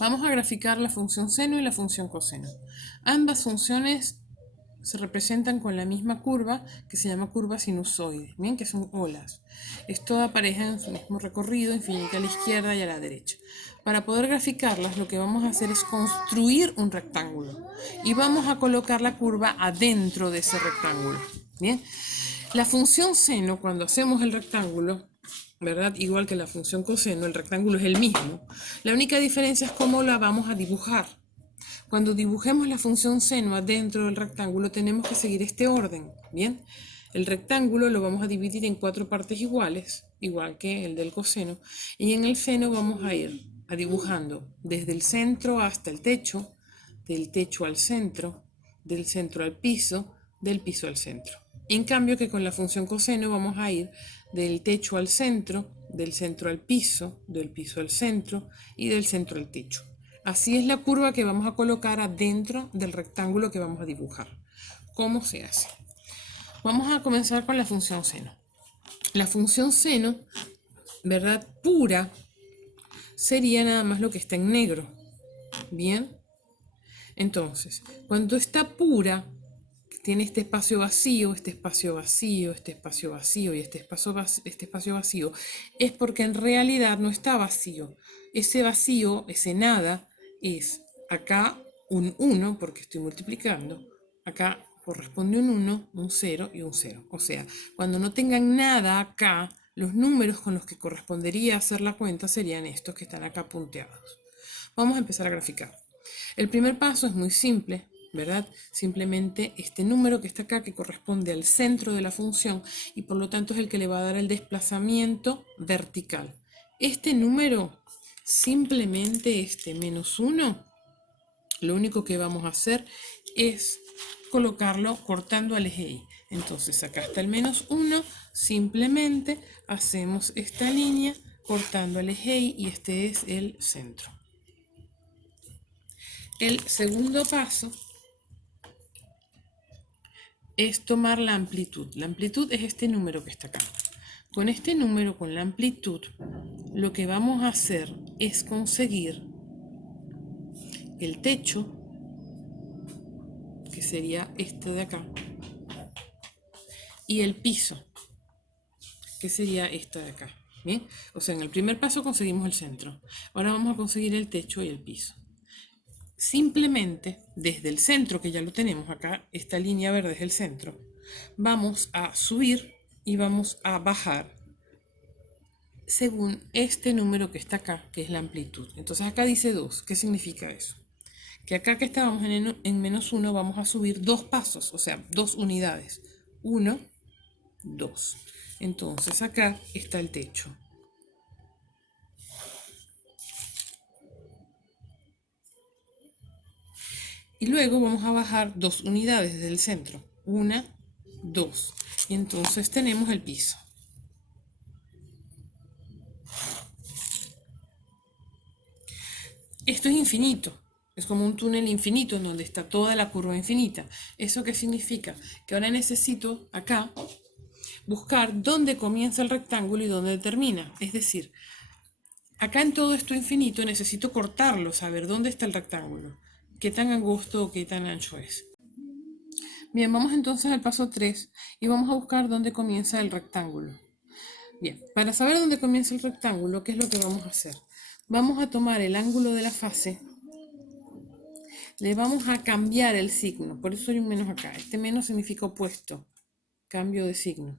Vamos a graficar la función seno y la función coseno. Ambas funciones se representan con la misma curva que se llama curva sinusoide, bien, que son olas. Es toda pareja en su mismo recorrido, infinita a la izquierda y a la derecha. Para poder graficarlas, lo que vamos a hacer es construir un rectángulo y vamos a colocar la curva adentro de ese rectángulo. Bien, la función seno, cuando hacemos el rectángulo, ¿verdad? Igual que la función coseno, el rectángulo es el mismo. La única diferencia es cómo la vamos a dibujar. Cuando dibujemos la función seno dentro del rectángulo tenemos que seguir este orden, ¿bien? El rectángulo lo vamos a dividir en 4 partes iguales, igual que el del coseno, y en el seno vamos a ir dibujando desde el centro hasta el techo, del techo al centro, del centro al piso, del piso al centro. En cambio que con la función coseno vamos a ir del techo al centro, del centro al piso, del piso al centro y del centro al techo. Así es la curva que vamos a colocar adentro del rectángulo que vamos a dibujar. ¿Cómo se hace? Vamos a comenzar con la función seno. La función seno, ¿verdad? Pura, sería nada más lo que está en negro. ¿Bien? Entonces, cuando está pura, tiene este espacio vacío, este espacio vacío, este espacio vacío y este espacio vacío, es porque en realidad no está vacío. Ese vacío, ese nada, es acá un 1, porque estoy multiplicando, acá corresponde un 1, un 0 y un 0. O sea, cuando no tengan nada acá, los números con los que correspondería hacer la cuenta serían estos que están acá punteados. Vamos a empezar a graficar. El primer paso es muy simple, ¿verdad? Simplemente este número que está acá, que corresponde al centro de la función y por lo tanto es el que le va a dar el desplazamiento vertical. Este número, simplemente este menos 1, lo único que vamos a hacer es colocarlo cortando al eje Y. Entonces acá está el menos 1, simplemente hacemos esta línea cortando al eje Y y este es el centro. El segundo paso es tomar la amplitud. La amplitud es este número que está acá. Con este número, con la amplitud, lo que vamos a hacer es conseguir el techo, que sería este de acá, y el piso, que sería este de acá. ¿Bien? O sea, en el primer paso conseguimos el centro. Ahora vamos a conseguir el techo y el piso. Simplemente, desde el centro, que ya lo tenemos acá, esta línea verde es el centro, vamos a subir y vamos a bajar según este número que está acá, que es la amplitud. Entonces acá dice 2. ¿Qué significa eso? Que acá que estábamos en menos 1 vamos a subir 2 pasos, o sea, 2 unidades. 1, 2. Entonces acá está el techo. Y luego vamos a bajar 2 unidades desde el centro. 1, 2. Y entonces tenemos el piso. Esto es infinito. Es como un túnel infinito en donde está toda la curva infinita. ¿Eso qué significa? Que ahora necesito acá buscar dónde comienza el rectángulo y dónde termina. Es decir, acá en todo esto infinito necesito cortarlo, saber dónde está el rectángulo, qué tan angosto o qué tan ancho es. Bien, vamos entonces al paso 3 y vamos a buscar dónde comienza el rectángulo. Bien, para saber dónde comienza el rectángulo, ¿qué es lo que vamos a hacer? Vamos a tomar el ángulo de la fase, le vamos a cambiar el signo, por eso hay un menos acá. Este menos significa opuesto, cambio de signo.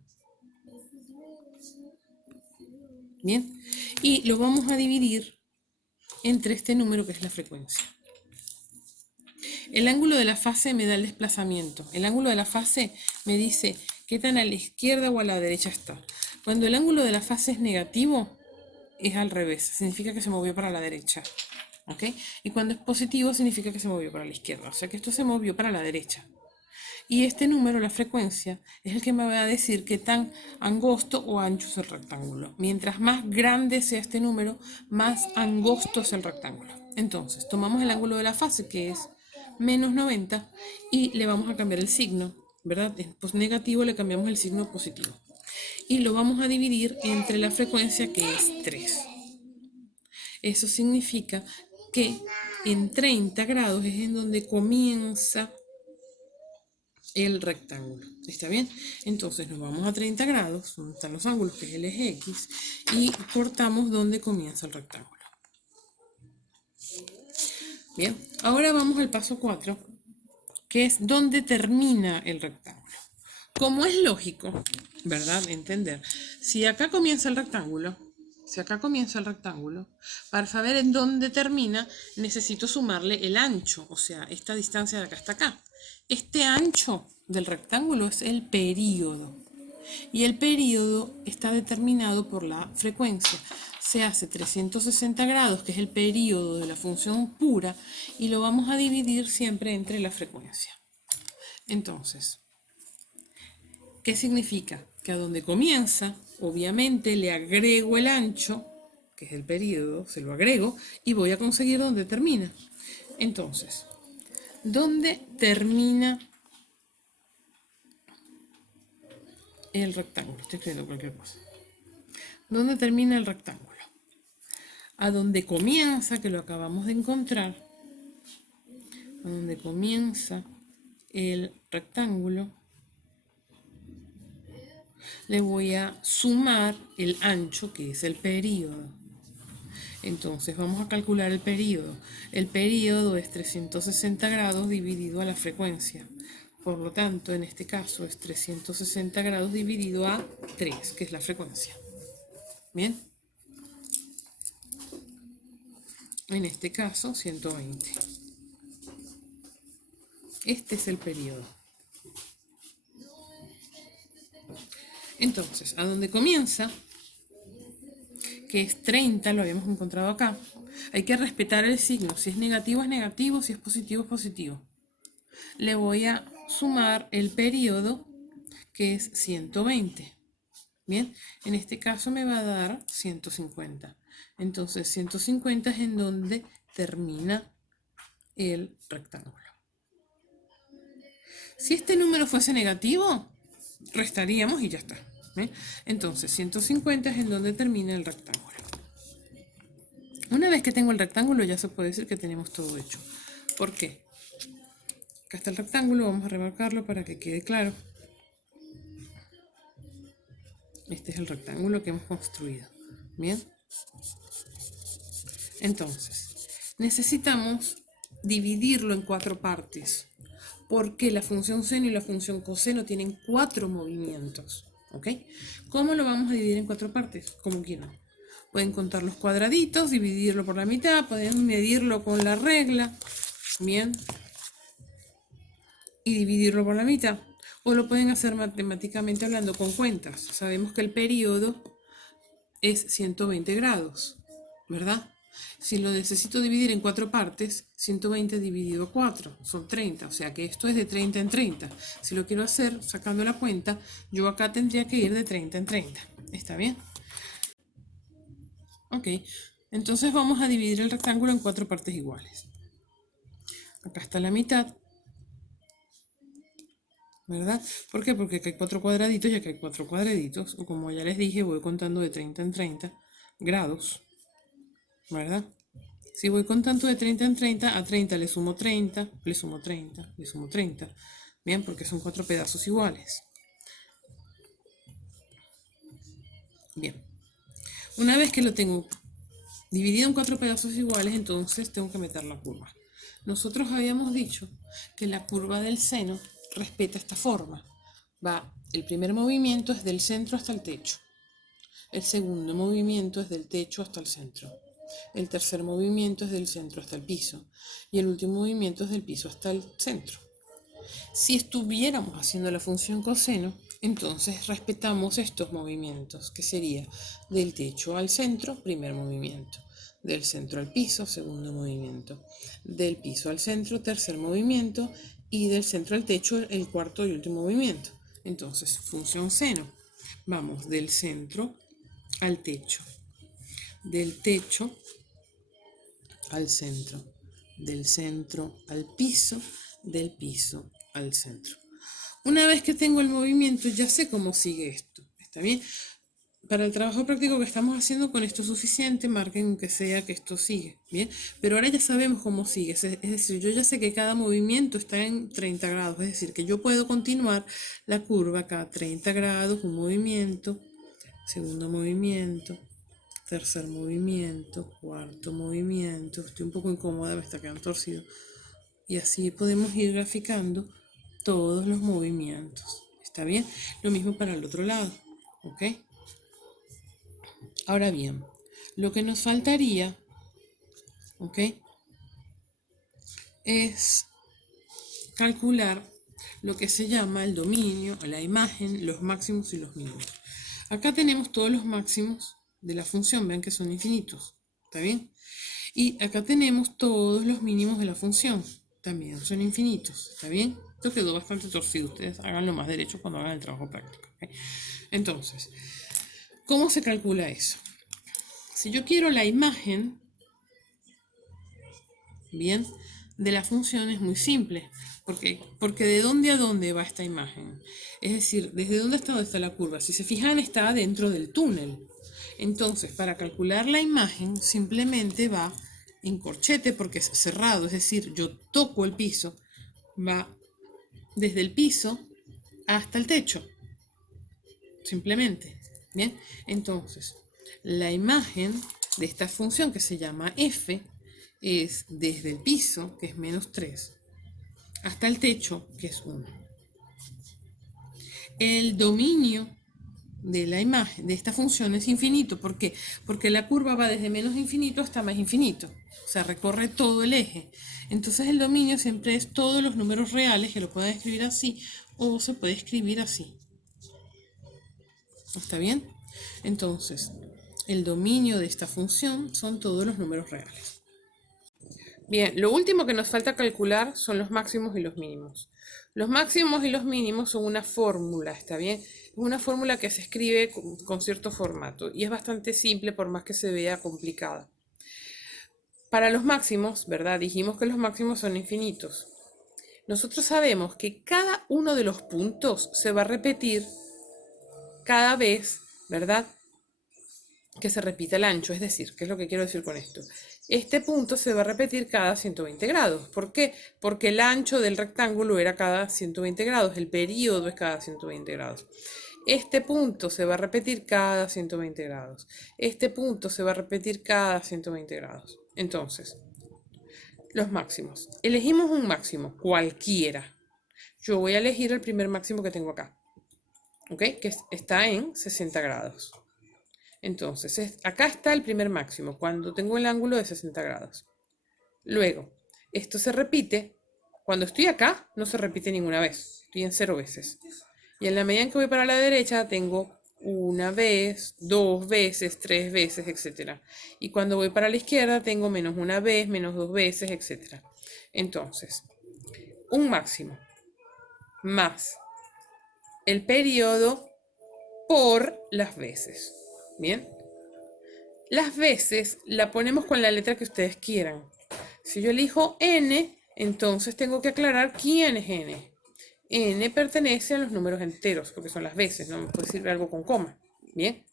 Bien, y lo vamos a dividir entre este número que es la frecuencia. El ángulo de la fase me da el desplazamiento. El ángulo de la fase me dice qué tan a la izquierda o a la derecha está. Cuando el ángulo de la fase es negativo, es al revés. Significa que se movió para la derecha. ¿Ok? Y cuando es positivo, significa que se movió para la izquierda. O sea que esto se movió para la derecha. Y este número, la frecuencia, es el que me va a decir qué tan angosto o ancho es el rectángulo. Mientras más grande sea este número, más angosto es el rectángulo. Entonces, tomamos el ángulo de la fase, que es menos 90, y le vamos a cambiar el signo, ¿verdad? En negativo le cambiamos el signo positivo. Y lo vamos a dividir entre la frecuencia, que es 3. Eso significa que en 30 grados es en donde comienza el rectángulo. ¿Está bien? Entonces nos vamos a 30 grados, donde están los ángulos, que es el eje X, y cortamos donde comienza el rectángulo. Bien, ahora vamos al paso 4, que es donde termina el rectángulo. Como es lógico, ¿verdad? Entender. Si acá comienza el rectángulo, para saber en dónde termina, necesito sumarle el ancho, o sea, esta distancia de acá hasta acá. Este ancho del rectángulo es el período. Y el período está determinado por la frecuencia. Se hace 360 grados, que es el período de la función pura, y lo vamos a dividir siempre entre la frecuencia. Entonces, ¿qué significa? Que a donde comienza, obviamente le agrego el ancho, que es el período, se lo agrego, y voy a conseguir donde termina. Entonces, ¿dónde termina el rectángulo? Estoy escribiendo cualquier cosa. ¿Dónde termina el rectángulo? A donde comienza, que lo acabamos de encontrar, a donde comienza el rectángulo, le voy a sumar el ancho, que es el período. Entonces vamos a calcular el período. El período es 360 grados dividido a la frecuencia. Por lo tanto, en este caso es 360 grados dividido a 3, que es la frecuencia. Bien. En este caso, 120. Este es el período. Entonces, a donde comienza, que es 30, lo habíamos encontrado acá, hay que respetar el signo. Si es negativo, si es positivo, es positivo. Le voy a sumar el período, que es 120. Bien, en este caso me va a dar 150. Entonces, 150 es en donde termina el rectángulo. Si este número fuese negativo, restaríamos y ya está. ¿Bien? Entonces, 150 es en donde termina el rectángulo. Una vez que tengo el rectángulo, ya se puede decir que tenemos todo hecho. ¿Por qué? Acá está el rectángulo, vamos a remarcarlo para que quede claro. Este es el rectángulo que hemos construido. Bien. Entonces, necesitamos dividirlo en 4 partes, porque la función seno y la función coseno tienen 4 movimientos. ¿Ok? ¿Cómo lo vamos a dividir en 4 partes? Como quieran. Pueden contar los cuadraditos, dividirlo por la mitad, pueden medirlo con la regla, bien, y dividirlo por la mitad. O lo pueden hacer matemáticamente hablando con cuentas. Sabemos que el periodo es 120 grados, ¿verdad? Si lo necesito dividir en 4 partes, 120 dividido a 4 son 30, o sea que esto es de 30 en 30. Si lo quiero hacer sacando la cuenta, yo acá tendría que ir de 30 en 30. ¿Está bien? Ok, entonces vamos a dividir el rectángulo en 4 partes iguales. Acá está la mitad, ¿verdad? ¿Por qué? Porque acá hay 4 cuadraditos y acá hay 4 cuadraditos, o como ya les dije, voy contando de 30 en 30 grados, ¿verdad? Si voy contando de 30 en 30, a 30 le sumo 30, le sumo 30, le sumo 30. Bien, porque son 4 pedazos iguales. Bien. Una vez que lo tengo dividido en 4 pedazos iguales, entonces tengo que meter la curva. Nosotros habíamos dicho que la curva del seno respeta esta forma. El primer movimiento es del centro hasta el techo. El segundo movimiento es del techo hasta el centro. El tercer movimiento es del centro hasta el piso. Y el último movimiento es del piso hasta el centro. Si estuviéramos haciendo la función coseno, entonces respetamos estos movimientos, que sería del techo al centro, primer movimiento, del centro al piso, segundo movimiento, del piso al centro, tercer movimiento, y del centro al techo, el cuarto y último movimiento. Entonces, función seno. Vamos del centro al techo, del techo al centro, del centro al piso, del piso al centro. Una vez que tengo el movimiento, ya sé cómo sigue esto. ¿Está bien? para el trabajo práctico que estamos haciendo con esto es suficiente, marquen que sea que esto sigue, ¿bien? Pero ahora ya sabemos cómo sigue, es decir, yo ya sé que cada movimiento está en 30 grados, es decir, que yo puedo continuar la curva cada 30 grados, un movimiento, segundo movimiento, tercer movimiento, cuarto movimiento, estoy un poco incómoda, me está quedando torcido, y así podemos ir graficando todos los movimientos, ¿está bien? Lo mismo para el otro lado, ¿ok? Ahora bien, lo que nos faltaría, ¿ok? Es calcular lo que se llama el dominio, la imagen, los máximos y los mínimos. Acá tenemos todos los máximos de la función, vean que son infinitos, ¿está bien? Y acá tenemos todos los mínimos de la función, también son infinitos, ¿está bien? Esto quedó bastante torcido, ustedes háganlo más derecho cuando hagan el trabajo práctico, ¿ok? Entonces, ¿cómo se calcula eso? Si yo quiero la imagen, bien, de la función es muy simple. ¿Por qué? Porque ¿de dónde a dónde va esta imagen? Es decir, ¿desde dónde está la curva? Si se fijan, está dentro del túnel. Entonces, para calcular la imagen, simplemente va en corchete porque es cerrado. Es decir, yo toco el piso, va desde el piso hasta el techo. Simplemente. Bien, entonces, la imagen de esta función que se llama f es desde el piso, que es -3, hasta el techo, que es 1. El dominio de la imagen de esta función es infinito. ¿Por qué? Porque la curva va desde menos infinito hasta más infinito. O sea, recorre todo el eje. Entonces el dominio siempre es todos los números reales, que lo pueden escribir así o se puede escribir así. ¿Está bien? Entonces, el dominio de esta función son todos los números reales. Bien, lo último que nos falta calcular son los máximos y los mínimos. Los máximos y los mínimos son una fórmula, ¿está bien? Es una fórmula que se escribe con cierto formato y es bastante simple por más que se vea complicada. Para los máximos, ¿verdad? Dijimos que los máximos son infinitos. Nosotros sabemos que cada uno de los puntos se va a repetir cada vez, ¿verdad? Que se repita el ancho, es decir, ¿qué es lo que quiero decir con esto? Este punto se va a repetir cada 120 grados. ¿Por qué? Porque el ancho del rectángulo era cada 120 grados, el período es cada 120 grados. Este punto se va a repetir cada 120 grados. Este punto se va a repetir cada 120 grados. Entonces, los máximos. Elegimos un máximo, cualquiera. Yo voy a elegir el primer máximo que tengo acá, ¿ok? Que está en 60 grados. Entonces, acá está el primer máximo, cuando tengo el ángulo de 60 grados. Luego, esto se repite, cuando estoy acá, no se repite ninguna vez, estoy en 0 veces. Y en la medida en que voy para la derecha, tengo una vez, 2 veces, 3 veces, etc. Y cuando voy para la izquierda, tengo menos una vez, menos 2 veces, etc. Entonces, un máximo más el periodo por las veces. Bien, las veces la ponemos con la letra que ustedes quieran. Si yo elijo n, entonces tengo que aclarar quién es n. N pertenece a los números enteros, porque son las veces, no me puede decir algo con coma. Bien,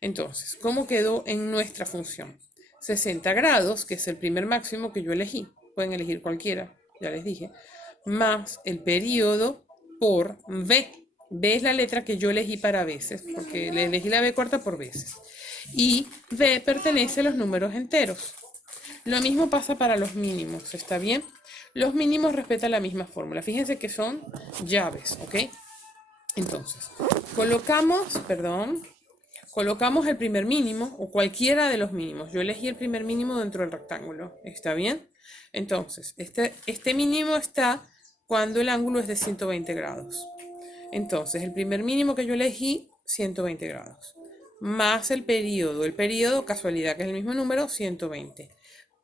entonces, ¿cómo quedó en nuestra función? 60 grados, que es el primer máximo que yo elegí, pueden elegir cualquiera, ya les dije, más el periodo por v. V es la letra que yo elegí para veces, porque le elegí la v corta por veces. Y v pertenece a los números enteros. Lo mismo pasa para los mínimos, ¿está bien? Los mínimos respetan la misma fórmula. Fíjense que son llaves, ¿ok? Entonces, colocamos el primer mínimo o cualquiera de los mínimos. Yo elegí el primer mínimo dentro del rectángulo, ¿está bien? Entonces, este mínimo está cuando el ángulo es de 120 grados. Entonces, el primer mínimo que yo elegí, 120 grados. Más el periodo, casualidad, que es el mismo número, 120.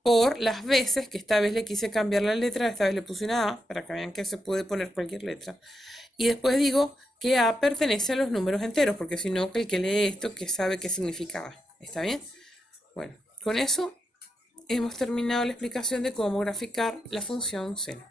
Por las veces, que esta vez le quise cambiar la letra, esta vez le puse una A, para que vean que se puede poner cualquier letra. Y después digo que A pertenece a los números enteros, porque si no, el que lee esto, que sabe qué significaba. ¿Está bien? Bueno, con eso hemos terminado la explicación de cómo graficar la función seno.